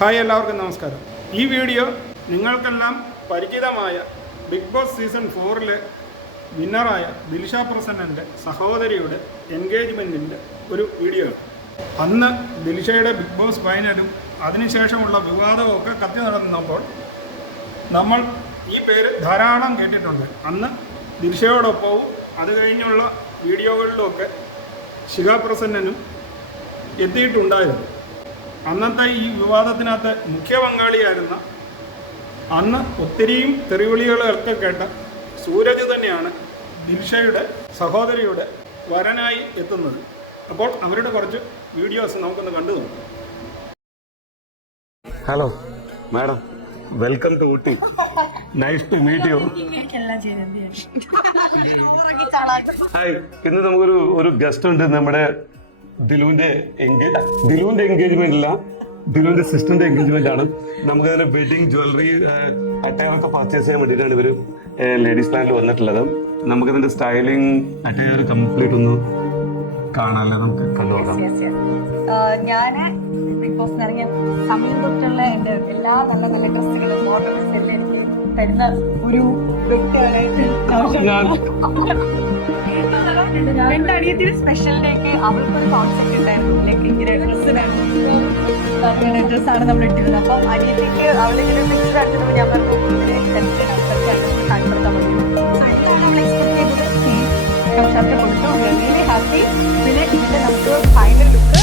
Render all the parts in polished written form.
Hi, എല്ലാവർക്കും നമസ്കാരം. ഈ വീഡിയോ നിങ്ങൾക്കെല്ലാം പരിചിതമായ ബിഗ് ബോസ് സീസൺ 4 വിന്നറായ ദിൽഷ പ്രസന്നൻ്റെ സഹോദരിയുടെ എൻഗേജ്മെൻറ്റിൻ്റെ ഒരു വീഡിയോ ആണ്. അന്ന് ദിൽഷയുടെ ബിഗ് ബോസ് ഫൈനലും അതിനുശേഷമുള്ള വിവാദവും ഒക്കെ കത്തി നടന്നപ്പോൾ നമ്മൾ ഈ പേര് ധാരാളം കേട്ടിട്ടുണ്ട്. അന്ന് ദിൽഷയോടൊപ്പവും അത് കഴിഞ്ഞുള്ള വീഡിയോകളിലുമൊക്കെ ശിഖ പ്രസന്നനും എത്തിയിട്ടുണ്ടായിരുന്നു. അന്നത്തെ ഈ വിവാദത്തിനകത്ത് മുഖ്യ പങ്കാളിയായിരുന്ന അന്ന് ഒത്തിരിയും തെറിവിളികളൊക്കെ കേട്ട സൂരജ് തന്നെയാണ് ദിൽഷയുടെ സഹോദരിയുടെ വരനായി എത്തുന്നത്. അപ്പോൾ അവരുടെ കുറച്ച് വീഡിയോസ് നമുക്കൊന്ന് കണ്ടു നോക്കാം. Hello madam, welcome to Ooty. Nice to meet you. Hi, ഇന്ന് നമുക്കൊരു ഗസ്റ്റ് ഉണ്ട്. നമ്മുടെ ദിലുവിന്റെ എൻഗേജ്മെന്റ് ഇല്ല, ദിലുവിന്റെ സിസ്റ്ററിന്റെ എൻഗേജ്മെന്റ് ആണ്. നമുക്ക് അതിന്റെ വെഡിങ് ജ്വല്ലറി അറ്റയറൊക്കെ പർച്ചേസ് ചെയ്യാൻ വേണ്ടിയിട്ടാണ് ഇവര് ലേഡീസ് പ്ലാനിൽ വന്നിട്ടുള്ളത്. നമുക്കതിന്റെ സ്റ്റൈലിംഗ് അറ്റയർ കംപ്ലീറ്റ് ഒന്ന് കാണാല്ലേ, നമുക്ക് കണ്ടുപോകാം. ഞാന് ബിഗ് ബോസ് ഇറങ്ങിയ സമയം തൊട്ടുള്ള എന്റെ എല്ലാ നല്ല നല്ല ഡ്രസ്സുകളും മോഡൽസ് എല്ലാം എനിക്ക് തരുന്ന ഒരു വ്യക്തിയാണ്. എന്റെ അനിയത്തിന് സ്പെഷ്യൽ ഡേക്ക് അവൾക്കൊരു കോൺസെപ്റ്റ് ഉണ്ടായിരുന്നു, ലൈക്ക് ഇങ്ങനെ ഡ്രസ്സാണ് നമ്മൾ ഇട്ടിരുന്നത്. അപ്പം അനിയത്തിക്ക് അവളിങ്ങനെ മിക്സ് ആക്കുന്നത് ഞാൻ പറഞ്ഞു കാണിപ്പെടുത്താൻ പറ്റും. ഷർട്ട് കൊടുത്തു, റിയലി ഹാപ്പി. പിന്നെ ഇതിന്റെ നമുക്ക് ഫൈനൽ ലുക്ക്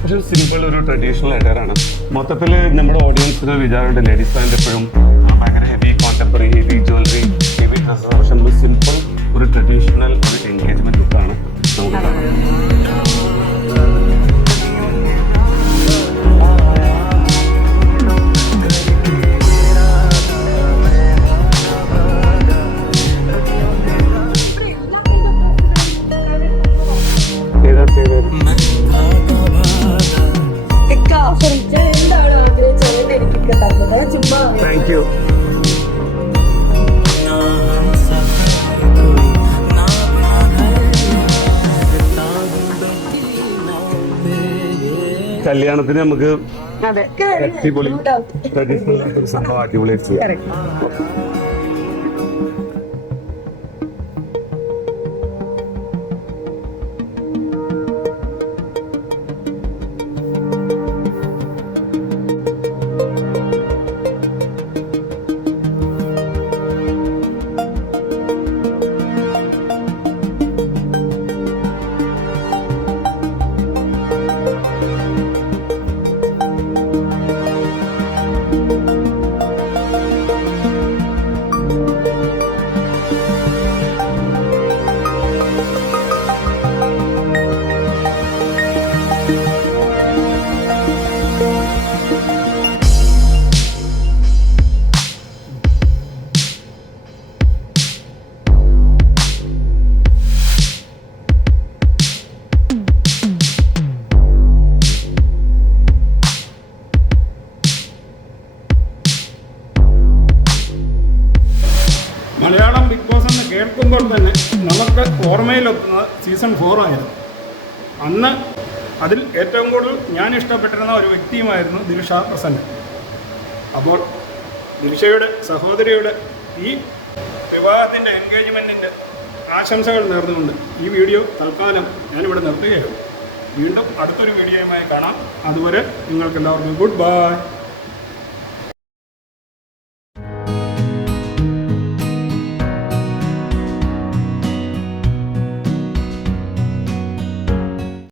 പക്ഷെ സിമ്പിൾ ഒരു ട്രഡീഷണൽ അറ്റയറാണ്. മൊത്തത്തിൽ നമ്മുടെ ഓഡിയൻസിന് വിചാരമുണ്ട് ലേഡീസ് പാൻറ് എപ്പോഴും ഭയങ്കര heavy contemporary, heavy jewellery, heavy dress. പക്ഷെ നമ്മൾ സിമ്പിൾ ഒരു ട്രഡീഷണൽ ഒരു എൻഗേജ്മെന്റ് ലുക്കാണ് നമുക്ക് കാണാം. Thank you. കല്യാണത്തിന് നമുക്ക് അടിപൊളി ട്രഡീഷണൽ സംഭവം അടിപൊളിയായിട്ട് ചെയ്യാം. മലയാളം ബിഗ് ബോസ് എന്ന് കേൾക്കുമ്പോൾ തന്നെ നമുക്ക് ഓർമ്മയിലെത്തുന്നത് സീസൺ 4 ആയിരുന്നു. അന്ന് അതിൽ ഏറ്റവും കൂടുതൽ ഞാൻ ഇഷ്ടപ്പെട്ടിരുന്ന ഒരു വ്യക്തിയുമായിരുന്നു ദിൽഷ പ്രസന്ന. അപ്പോൾ ദിൽഷയുടെ സഹോദരിയുടെ ഈ വിവാഹത്തിൻ്റെ എൻഗേജ്മെൻറ്റിൻ്റെ ആശംസകൾ നേർന്നുകൊണ്ട് ഈ വീഡിയോ തൽക്കാലം ഞാനിവിടെ നിർത്തുകയാണ്. വീണ്ടും അടുത്തൊരു വീഡിയോയുമായി കാണാം. അതുവരെ നിങ്ങൾക്കെല്ലാവർക്കും ഗുഡ് ബൈ.